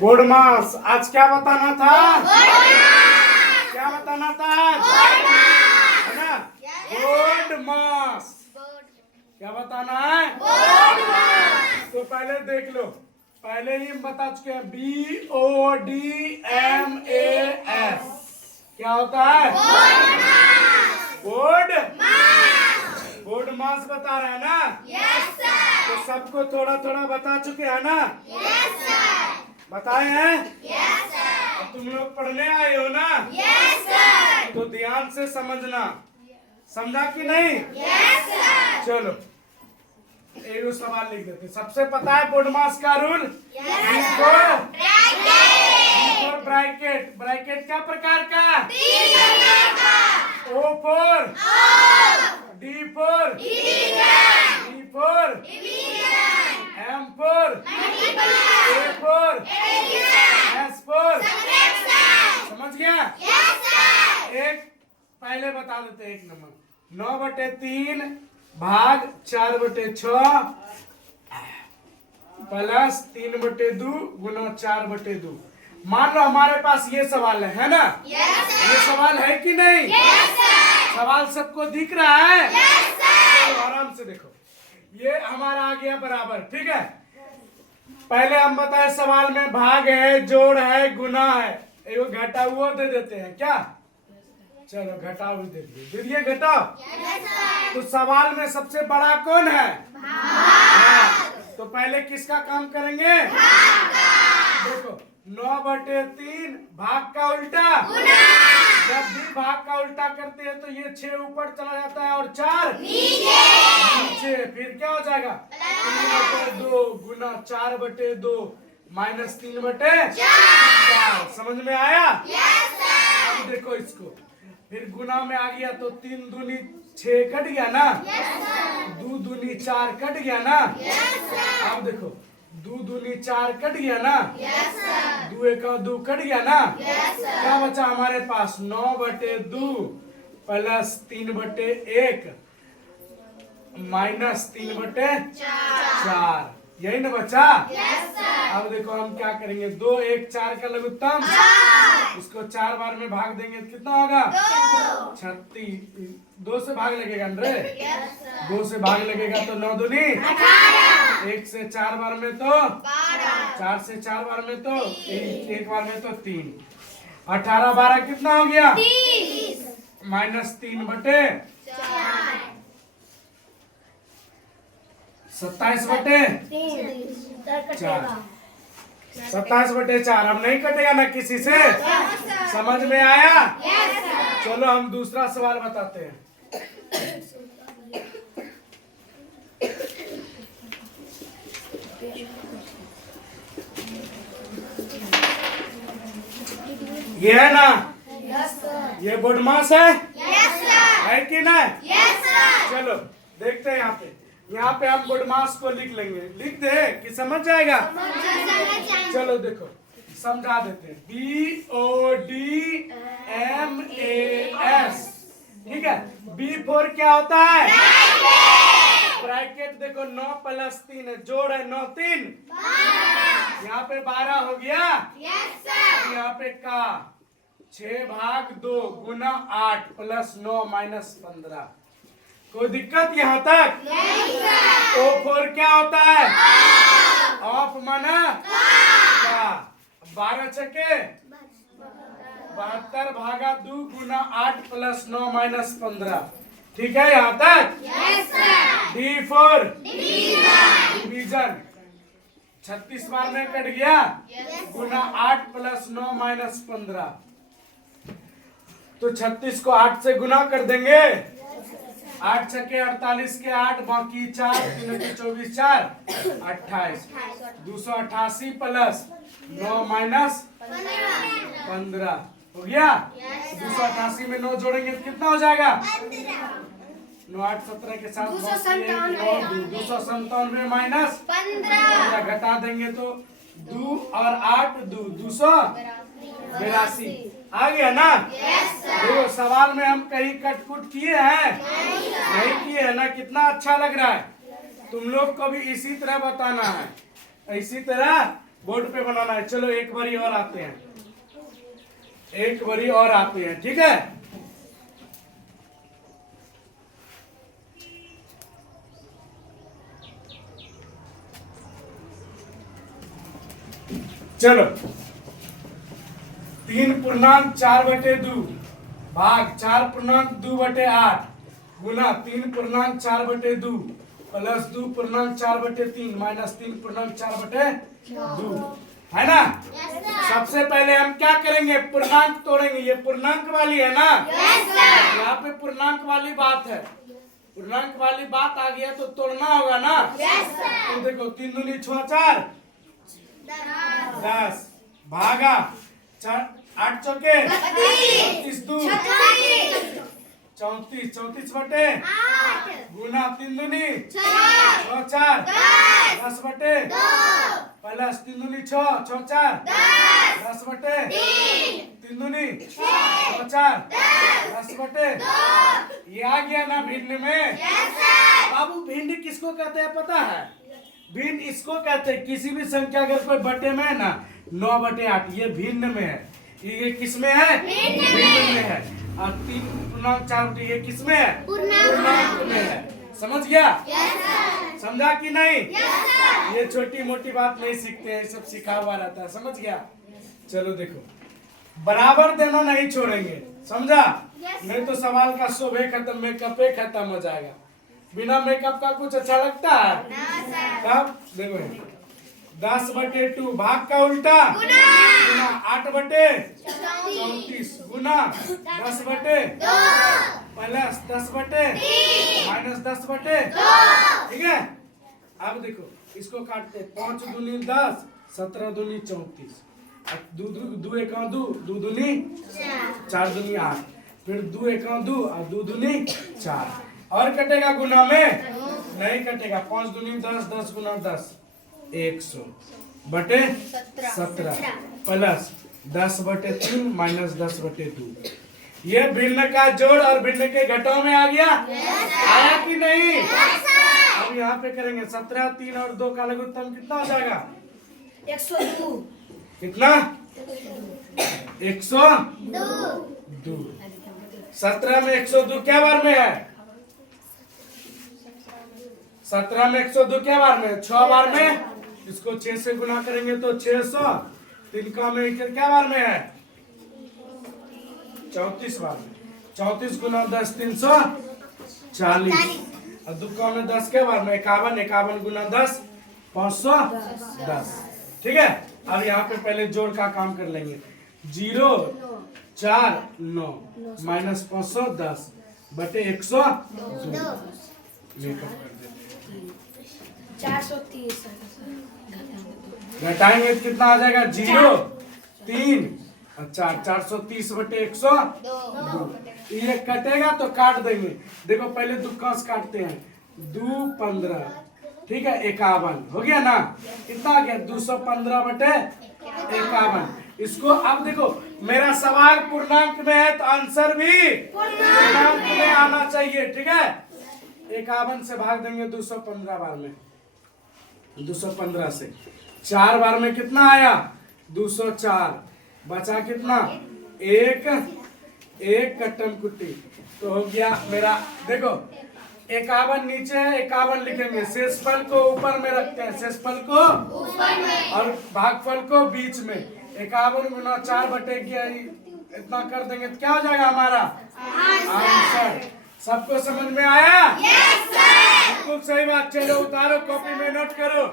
Board मास। आज क्या बताना था? क्या बताना था? है ना, बोर्ड मास। क्या बताना है? तो पहले देख लो, पहले ही हम बता चुके हैं, BODMAS क्या होता है? बोर्ड बोर्ड मास बता रहे हैं ना? Yes sir. तो सबको थोड़ा थोड़ा बता चुके हैं ना? Yes sir. बताए हैं? Yes sir. अब तुम लोग पढ़ने आए हो ना? Yes sir. तो ध्यान से समझना, समझा कि नहीं? Yes sir. चलो एक सवाल लिख देते। सबसे पता है बोर्ड मास का रूल? ब्रैकेट। ब्रैकेट क्या प्रकार का? तीन प्रकार का। O four, D four, E four, M four, A four, S four. समझ गया? एक पहले बता देते, एक नंबर 9/3 भाग 4/6 प्लस 3/2 गुना 4/2। मान लो हमारे पास ये सवाल है ना? yes, ये सवाल है कि नहीं? yes, सवाल सबको दिख रहा है? yes, तो आराम से देखो, ये हमारा आ गया बराबर। ठीक है, पहले हम बताए सवाल में भाग है, जोड़ है, गुना है, एक घटा हुआ दे देते हैं क्या? चलो घटाओ दे दिए, घटाओ। yes, तो सवाल में सबसे बड़ा कौन है? भाग। तो पहले किसका काम करेंगे? देखो 9/3 भाग का उल्टा। जब भी भाग का उल्टा करते हैं तो ये 6 ऊपर चला जाता है और 4 नीचे। फिर क्या हो जाएगा? 3/2 गुना 4/2 माइनस 3/4। समझ में आया? अब देखो इसको, फिर गुना में आ गया तो 3 दूनी 6 कट गया ना? 2 दूनी 4 कट गया ना? अब देखो 2 दूनी 4 कट गया ना? 2 1 2 कट गया ना? क्या बचा हमारे पास? 9/2 प्लस 3/1 माइनस 3/4। यही ना बचा? अब देखो हम क्या करेंगे, 2 1 4 का लघुत्तम, इसको 4 बार में भाग देंगे तो कितना होगा? 36। 2 से भाग लगेगा अंदर? 2 से भाग लगेगा तो 9 दूनी 1 से 4 बार में तो 4 से 4 बार में तो 1 बार में तो 3। 18 12 कितना हो गया? 30 माइनस 3/4 27/4। 27/4 अब नहीं कटेगा ना किसी से? समझ में आया? चलो हम दूसरा सवाल बताते हैं। ये है ना? ये बोर्ड मास है? है कि नहीं? चलो देखते हैं यहाँ पे हम बोर्ड मास को लिख लेंगे। लिख दे कि समझ जाएगा? चलो देखो समझा देते हैं। BODMAS। ठीक है, B4 क्या होता है? ब्रैकेट। देखो 9 + 3 है, जोड़ है 9 3 यहाँ पे 12 हो गया। यहाँ पे का 6/2 गुना 8 प्लस 9 माइनस 15। कोई दिक्कत यहाँ तक? O4 क्या होता है? ऑफ माना का 12 छके 72 भागा 2 गुना 8 प्लस 9 माइनस 15। ठीक है यहाँ तक? D4 डिवीजन 36 बार में कट गया गुना 8 प्लस 9 माइनस 15। तो 36 को 8 से गुना कर देंगे। 8 छके 48 के 8 बाकी 4 3 के 24 4 28 288 प्लस 9 माइनस 15 हो गया। 288 में 9 जोड़ेंगे तो कितना हो जाएगा? 9 8 17 के साथ 297 माइनस 15 घटा देंगे तो 2 और 8 282 आ गया ना? देखो सवाल में हम कहीं कटकुट किए हैं? नहीं किए है ना? कितना अच्छा लग रहा है। तुम लोग को भी इसी तरह बताना है, इसी तरह बोर्ड पे बनाना है। चलो एक बारी और आते हैं, एक बारी और आते हैं, ठीक है। चलो 3.4/2 भाग 4.2/8 गुना 3.4/2 प्लस 2.4/3 माइनस 3.4/2 है ना। सबसे पहले हम क्या करेंगे, पूर्णांक तोड़ेंगे। ये पूर्णांक वाली है ना, यहाँ पे पूर्णांक वाली बात है। पूर्णांक वाली बात आ गया तो तोड़ना होगा ना। तो देखो 3 दूनी 6 4 10 भागा 8 चौके 32 2 34 34/8 गुना 3 दूनी 6 4 10/2 प्लस 3 दूनी 6 6 4 10/3 3 दूनी 6 4 10/2 ये आ गया ना भिन्न में। बाबू भिन्न किसको कहते हैं पता है? भिन्न इसको कहते हैं किसी भी संख्या अगर कोई बटे में है ना 9/8 ये भिन्न में है। ये किस में है? भिन्न में है। और 3.4 ये किस में है? पूर्णांक में है। समझ गया? समझा कि नहीं? ये छोटी मोटी बात नहीं सीखते हैं, सब सिखा हुआ रहता है। समझ गया? चलो देखो बराबर देना नहीं छोड़ेंगे, समझा? नहीं तो सवाल का शोभे खत्म, मेकअप खत्म हो जाएगा। बिना मेकअप का कुछ अच्छा लगता है? कब देखो 10/2 भाग का उल्टा गुना 8/34 गुना 10/2 प्लस 10/3 माइनस 10/2, ठीक है। अब देखो इसको काटते 5 दूनी 10 17 दूनी 34 2 1 2 2 दूनी 4 दूनी 8 फिर 2 1 2 और 2 दूनी 4 और कटेगा गुना में? नहीं कटेगा। 5 दूनी 10 10 गुना 10 100/17 प्लस 10/3 माइनस 10/2। ये भिन्न का जोड़ और भिन्न के घटाव में आ गया। आया कि नहीं? अब यहाँ पे करेंगे 17 3 और 2 का लघुत्तम कितना हो जाएगा? 102। कितना? 102। 17 में 102 क्या बार में है? 17 में 102 क्या बार में? 6 बार में। इसको 6 से गुना करेंगे तो 600। 3 का में क्या बार में है? 34 बार में। 34 गुना 10 340 और 2 का में 10 क्या बार में? 51 51 गुना 10 510, ठीक है। अब यहाँ पे पहले जोड़ का काम कर लेंगे। 0 4 9 माइनस 510 बटे 102 मेकअप कर देते 430 घटाएंगे तो कितना आ जाएगा? 0 3 और 4 430 बटे 102। ये कटेगा तो काट देंगे। देखो पहले दुकान काटते हैं 2 15, ठीक है। 51 हो गया ना। कितना आ गया? 215 बटे 51। इसको अब देखो मेरा सवाल पूर्णांक में है तो आंसर भी पूर्णांक में आना चाहिए, ठीक है। 51 से भाग देंगे 215 बार में। 215 से 4 बार में कितना आया? 204 बचा कितना? एक कट्टम कुट्टी तो हो गया मेरा। देखो 51 नीचे है, 51 लिखेंगे। शेषफल को ऊपर में रखते हैं, शेषफल को ऊपर में और भागफल को बीच में। 51 गुना 4 बटे इतना कर देंगे तो क्या हो जाएगा हमारा आंसर। सबको समझ में आया? Yes sir. बिल्कुल सही बात। चलो उतारो, कॉपी में नोट करो।